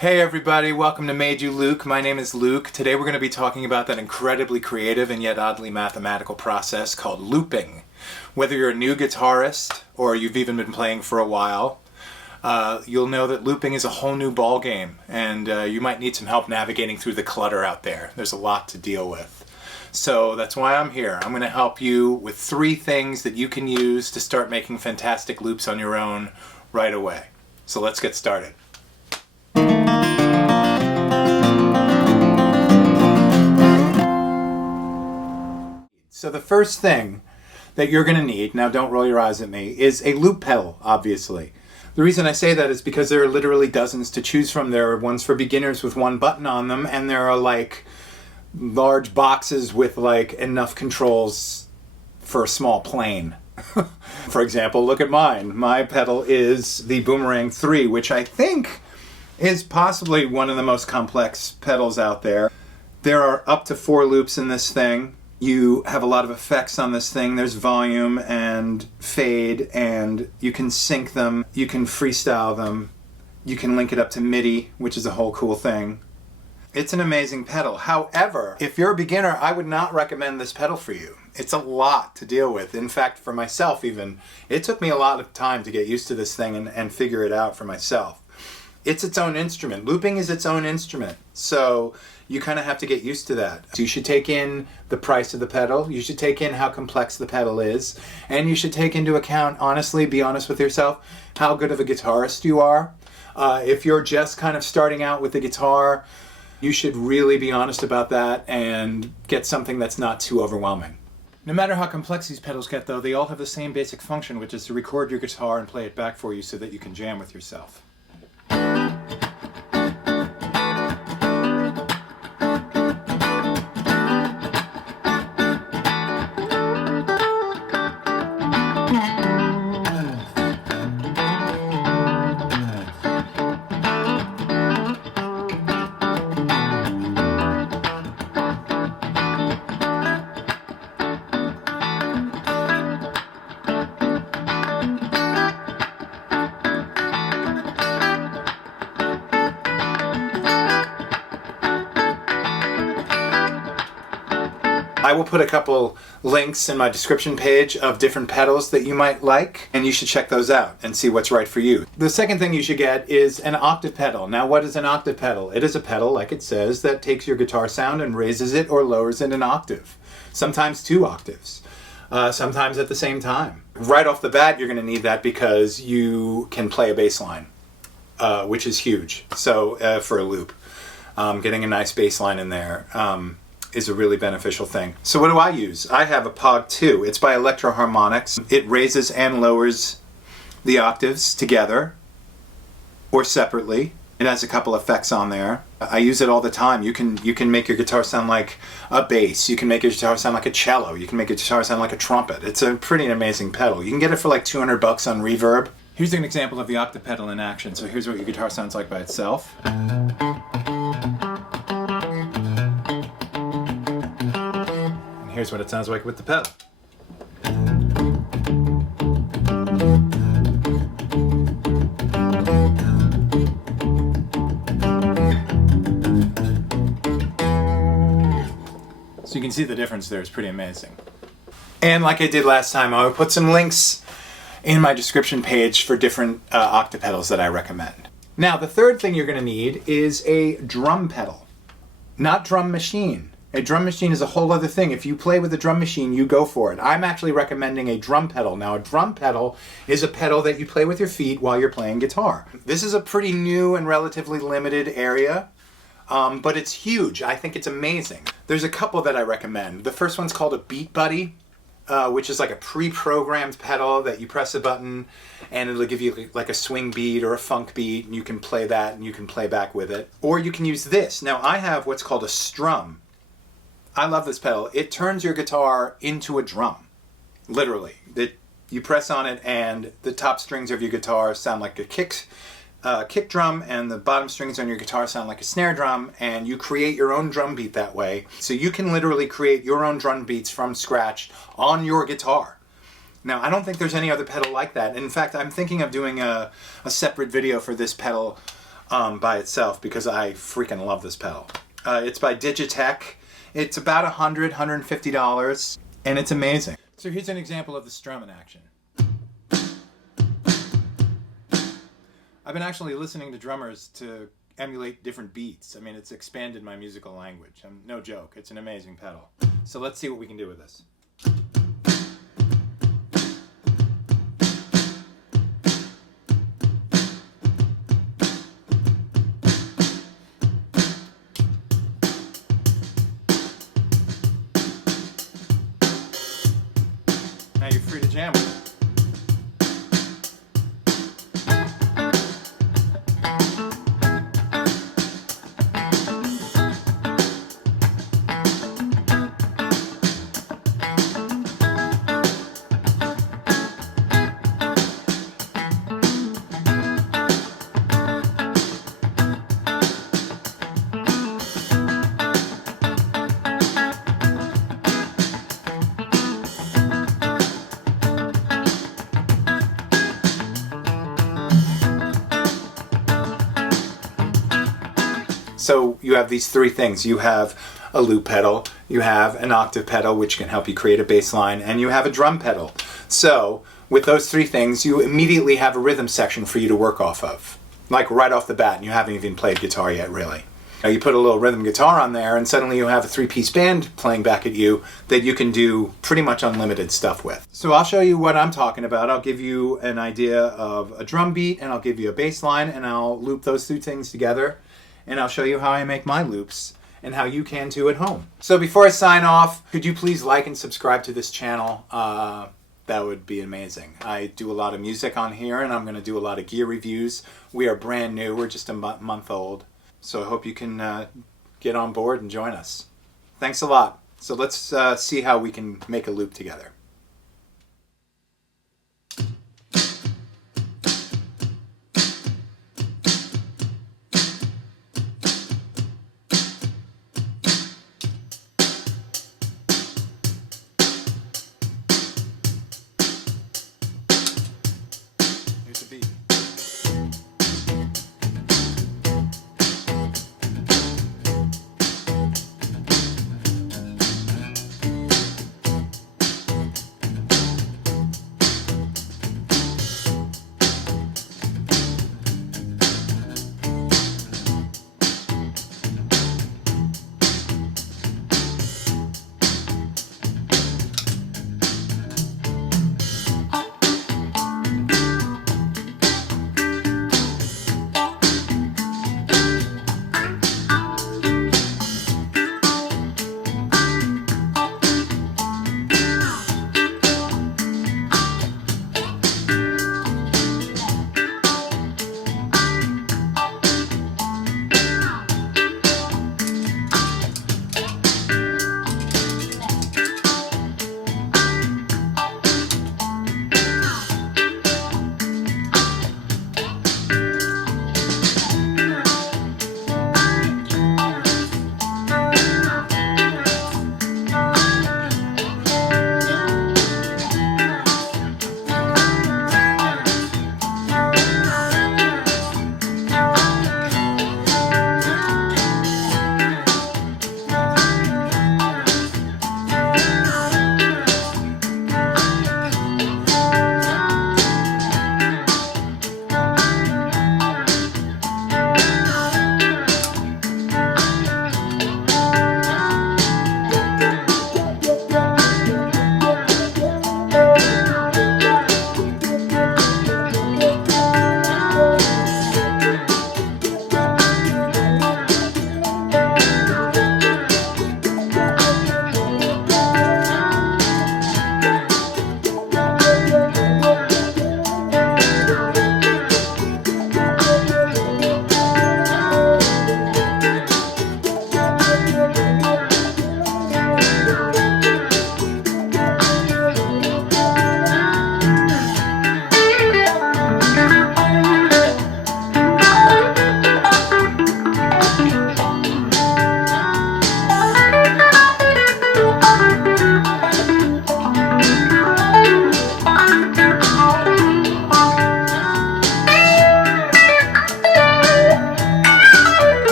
Hey everybody, welcome to Made You Luke. My name is Luke. Today we're going to be talking about that incredibly creative and yet oddly mathematical process called looping. Whether you're a new guitarist or you've even been playing for a while, you'll know that looping is a whole new ball game, and you might need some help navigating through the clutter out there. There's a lot to deal with. So that's why I'm here. I'm going to help you with 3 things that you can use to start making fantastic loops on your own right away. So let's get started. So the first thing that you're going to need, now don't roll your eyes at me, is a loop pedal, obviously. The reason I say that is because there are literally dozens to choose from. There are ones for beginners with one button on them, and there are like large boxes with like enough controls for a small plane. For example, look at mine. My pedal is the Boomerang 3, which I think is possibly one of the most complex pedals out there. There are up to 4 loops in this thing. You have a lot of effects on this thing. There's volume and fade, and you can sync them, you can freestyle them, you can link it up to MIDI, which is a whole cool thing. It's an amazing pedal. However, if you're a beginner, I would not recommend this pedal for you. It's a lot to deal with. In fact, for myself even, it took me a lot of time to get used to this thing and figure it out for myself. It's its own instrument. Looping is its own instrument. So you kind of have to get used to that. So you should take in the price of the pedal. You should take in how complex the pedal is. And you should take into account, honestly, be honest with yourself, how good of a guitarist you are. If you're just kind of starting out with the guitar, you should really be honest about that and get something that's not too overwhelming. No matter how complex these pedals get, though, they all have the same basic function, which is to record your guitar and play it back for you so that you can jam with yourself. I will put a couple links in my description page of different pedals that you might like, and you should check those out and see what's right for you. The second thing you should get is an octave pedal. Now, what is an octave pedal? It is a pedal, like it says, that takes your guitar sound and raises it or lowers it an octave. Sometimes 2 octaves. Sometimes at the same time. Right off the bat, you're going to need that because you can play a bass line, which is huge. So for a loop, getting a nice bass line in there is a really beneficial thing. So what do I use? I have a Pog 2. It's by Electro Harmonics. It raises and lowers the octaves together or separately. It has a couple effects on there. I use it all the time. You can make your guitar sound like a bass. You can make your guitar sound like a cello. You can make your guitar sound like a trumpet. It's a pretty amazing pedal. You can get it for like $200 on Reverb. Here's an example of the octave pedal in action. So here's what your guitar sounds like by itself. Here's what it sounds like with the pedal. So you can see the difference there is pretty amazing. And like I did last time, I will put some links in my description page for different octave pedals that I recommend. Now, the third thing you're going to need is a drum pedal, not drum machine. A drum machine is a whole other thing. If you play with a drum machine, you go for it. I'm actually recommending a drum pedal. Now, a drum pedal is a pedal that you play with your feet while you're playing guitar. This is a pretty new and relatively limited area, but it's huge. I think it's amazing. There's a couple that I recommend. The first one's called a Beat Buddy, which is like a pre-programmed pedal that you press a button and it'll give you like a swing beat or a funk beat, and you can play that and you can play back with it. Or you can use this. Now, I have what's called a strum. I love this pedal. It turns your guitar into a drum, literally. You press on it and the top strings of your guitar sound like a kick drum, and the bottom strings on your guitar sound like a snare drum, and you create your own drum beat that way. So you can literally create your own drum beats from scratch on your guitar. Now, I don't think there's any other pedal like that. In fact, I'm thinking of doing a separate video for this pedal by itself because I freaking love this pedal. It's by Digitech. It's about $150, and it's amazing. So here's an example of the strum in action. I've been actually listening to drummers to emulate different beats. I mean, it's expanded my musical language. No joke, it's an amazing pedal. So let's see what we can do with this. Now you're free to jam with it. So you have these three things. You have a loop pedal, you have an octave pedal, which can help you create a bass line, and you have a drum pedal. So with those three things, you immediately have a rhythm section for you to work off of. Like right off the bat, and you haven't even played guitar yet, really. Now you put a little rhythm guitar on there, and suddenly you have a three-piece band playing back at you that you can do pretty much unlimited stuff with. So I'll show you what I'm talking about. I'll give you an idea of a drum beat, and I'll give you a bass line, and I'll loop those two things together. And I'll show you how I make my loops and how you can too at home. So before I sign off, could you please like and subscribe to this channel? That would be amazing. I do a lot of music on here, and I'm going to do a lot of gear reviews. We are brand new. We're just a month old. So I hope you can get on board and join us. Thanks a lot. So let's see how we can make a loop together.